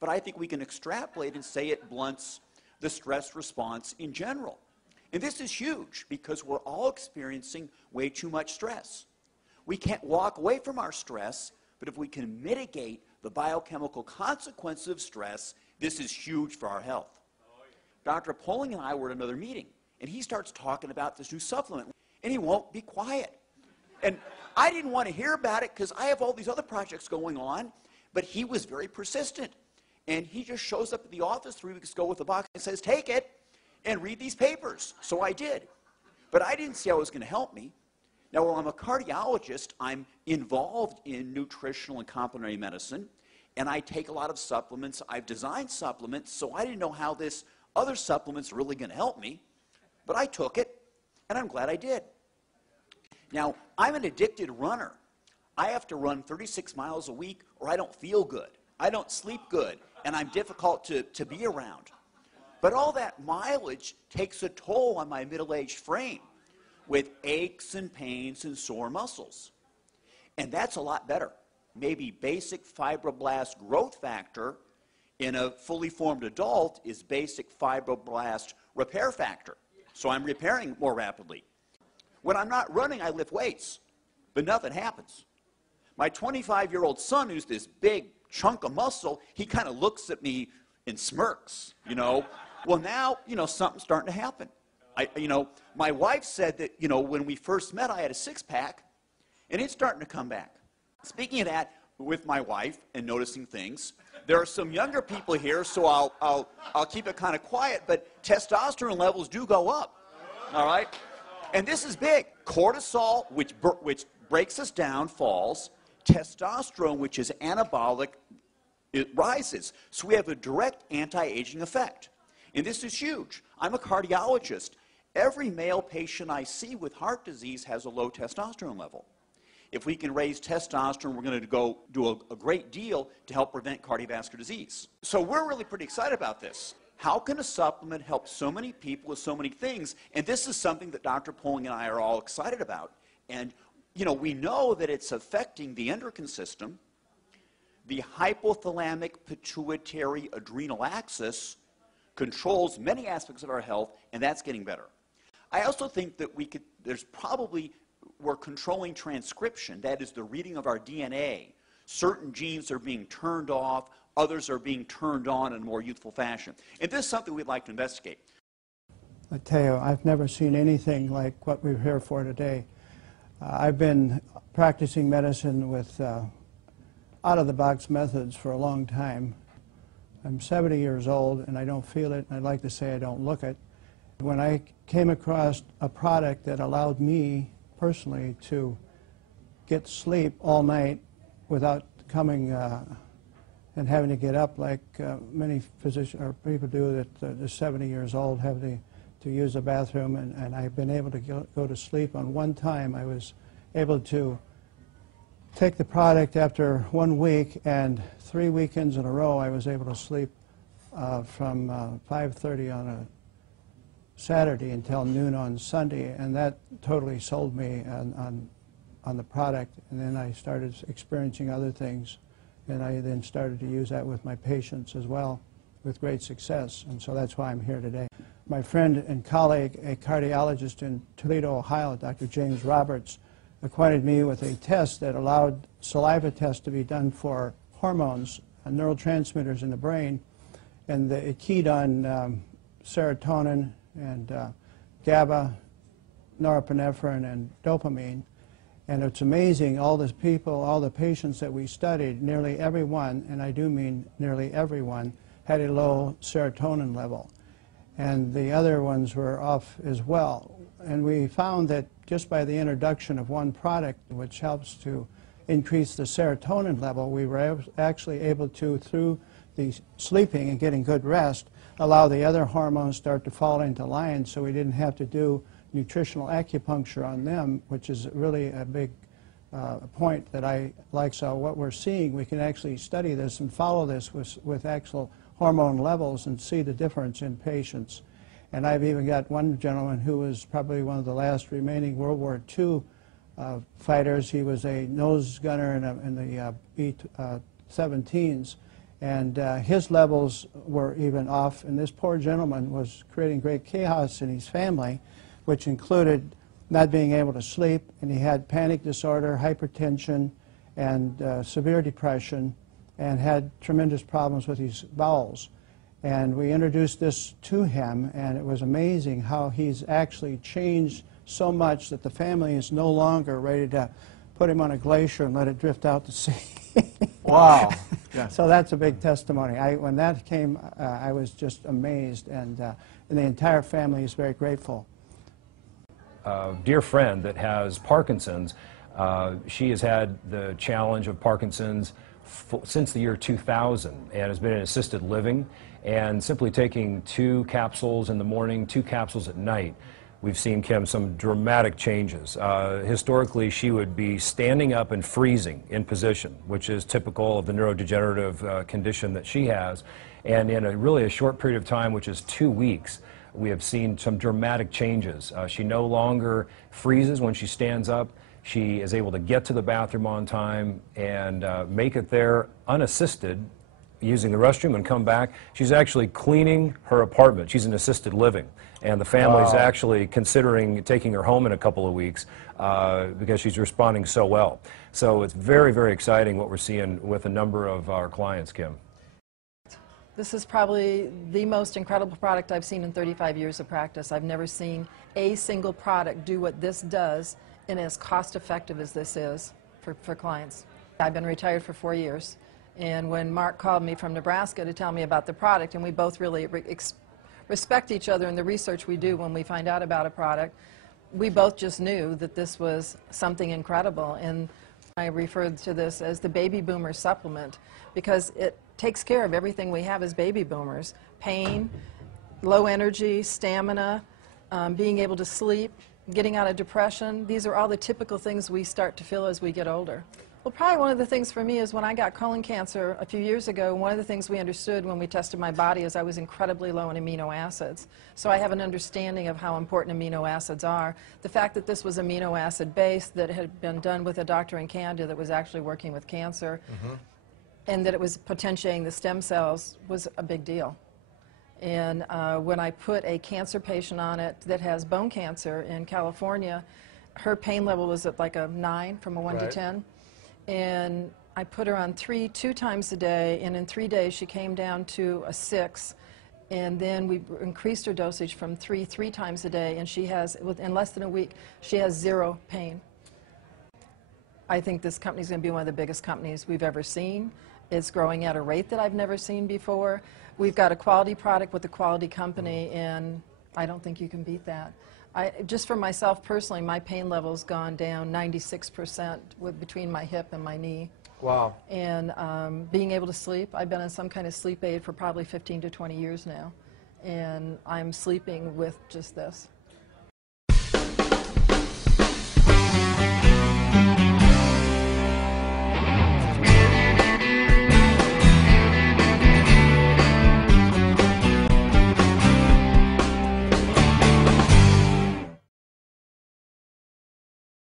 but I think we can extrapolate and say it blunts the stress response in general. And this is huge because we're all experiencing way too much stress. We can't walk away from our stress, but if we can mitigate the biochemical consequences of stress, this is huge for our health. Dr. Poling and I were at another meeting, and he starts talking about this new supplement, and he won't be quiet. And I didn't want to hear about it because I have all these other projects going on, but he was very persistent. And he just shows up at the office 3 weeks ago with a box and says, take it and read these papers. So I did. But I didn't see how it was going to help me. Now, while I'm a cardiologist, I'm involved in nutritional and complementary medicine, and I take a lot of supplements. I've designed supplements, so I didn't know how this other supplement's really going to help me. But I took it, and I'm glad I did. Now, I'm an addicted runner. I have to run 36 miles a week or I don't feel good. I don't sleep good, and I'm difficult to be around. But all that mileage takes a toll on my middle-aged frame with aches and pains and sore muscles. And that's a lot better. Maybe basic fibroblast growth factor in a fully formed adult is basic fibroblast repair factor. So I'm repairing more rapidly. When I'm not running, I lift weights, but nothing happens. My 25-year-old son, who's this big chunk of muscle, he kind of looks at me and smirks, you know. Well, now, you know, something's starting to happen. My wife said that, you know, when we first met, I had a six-pack, and it's starting to come back. Speaking of that, with my wife and noticing things, there are some younger people here, so I'll keep it kind of quiet, but testosterone levels do go up, all right? And this is big. Cortisol, which breaks us down, falls. Testosterone, which is anabolic, it rises. So we have a direct anti-aging effect. And this is huge. I'm a cardiologist. Every male patient I see with heart disease has a low testosterone level. If we can raise testosterone, we're going to go do a great deal to help prevent cardiovascular disease. So we're really pretty excited about this. How can a supplement help so many people with so many things? And this is something that Dr. Poling and I are all excited about. And, you know, we know that it's affecting the endocrine system, the hypothalamic pituitary adrenal axis controls many aspects of our health, and that's getting better. I also think that we're controlling transcription, that is the reading of our DNA. Certain genes are being turned off, others are being turned on in a more youthful fashion. And this is something we'd like to investigate. I tell you, I've never seen anything like what we're here for today. I've been practicing medicine with out-of-the-box methods for a long time. I'm 70 years old, and I don't feel it, and I'd like to say I don't look it. When I came across a product that allowed me personally to get sleep all night without coming and having to get up like many physicians or people do that are 70 years old, have to use the bathroom, and I've been able to go to sleep. On one time I was able to take the product after 1 week, and 3 weekends in a row I was able to sleep from 5:30 on a Saturday until noon on Sunday, and that totally sold me on the product. And then I started experiencing other things, and I then started to use that with my patients as well with great success, and so that's why I'm here today. My friend and colleague, a cardiologist in Toledo, Ohio, Dr. James Roberts, acquainted me with a test that allowed saliva tests to be done for hormones and neurotransmitters in the brain, and it keyed on serotonin and GABA, norepinephrine, and dopamine. And it's amazing, all the people, all the patients that we studied, nearly everyone, and I do mean nearly everyone, had a low serotonin level. And the other ones were off as well. And we found that just by the introduction of one product, which helps to increase the serotonin level, we were actually able to, through the sleeping and getting good rest, allow the other hormones start to fall into line, so we didn't have to do nutritional acupuncture on them, which is really a big point that I like. So what we're seeing, we can actually study this and follow this with actual hormone levels and see the difference in patients. And I've even got one gentleman who was probably one of the last remaining World War II fighters. He was a nose gunner in the B-17s, And his levels were even off, and this poor gentleman was creating great chaos in his family, which included not being able to sleep, and he had panic disorder, hypertension, and severe depression, and had tremendous problems with his bowels. And we introduced this to him, and it was amazing how he's actually changed so much that the family is no longer ready to put him on a glacier and let it drift out to sea. Wow. Yeah. So that's a big testimony. When that came, I was just amazed, and the entire family is very grateful. A dear friend that has Parkinson's, she has had the challenge of Parkinson's since the year 2000 and has been in assisted living, and simply taking 2 capsules in the morning, 2 capsules at night, we've seen, Kim, some dramatic changes. Historically, she would be standing up and freezing in position, which is typical of the neurodegenerative condition that she has. And in really a short period of time, which is 2 weeks, we have seen some dramatic changes. She no longer freezes when she stands up. She is able to get to the bathroom on time and make it there unassisted, using the restroom, and come back. She's actually cleaning her apartment. She's in assisted living, and the family's actually considering taking her home in a couple of weeks because she's responding so well. So it's very, very exciting what we're seeing with a number of our clients, Kim. This is probably the most incredible product I've seen in 35 years of practice. I've never seen a single product do what this does and as cost-effective as this is for clients. I've been retired for 4 years. And when Mark called me from Nebraska to tell me about the product, and we both really respect each other in the research we do when we find out about a product, we both just knew that this was something incredible. And I referred to this as the baby boomer supplement because it takes care of everything we have as baby boomers: pain, low energy, stamina, being able to sleep, getting out of depression. These are all the typical things we start to feel as we get older. Well, probably one of the things for me is when I got colon cancer a few years ago, one of the things we understood when we tested my body is I was incredibly low in amino acids. So I have an understanding of how important amino acids are. The fact that this was amino acid based, that had been done with a doctor in Canada that was actually working with cancer, and that it was potentiating the stem cells was a big deal. And when I put a cancer patient on it that has bone cancer in California, her pain level was at like a 9 from a 1 to 10. And I put her on 2 times a day, and in 3 days she came down to a 6. And then we increased her dosage from 3 times a day, and she has, in less than a week, she has 0 pain. I think this company is going to be one of the biggest companies we've ever seen. It's growing at a rate that I've never seen before. We've got a quality product with a quality company, and I don't think you can beat that. Just for myself personally, my pain level's gone down 96% between my hip and my knee. Wow. And being able to sleep, I've been on some kind of sleep aid for probably 15 to 20 years now, and I'm sleeping with just this.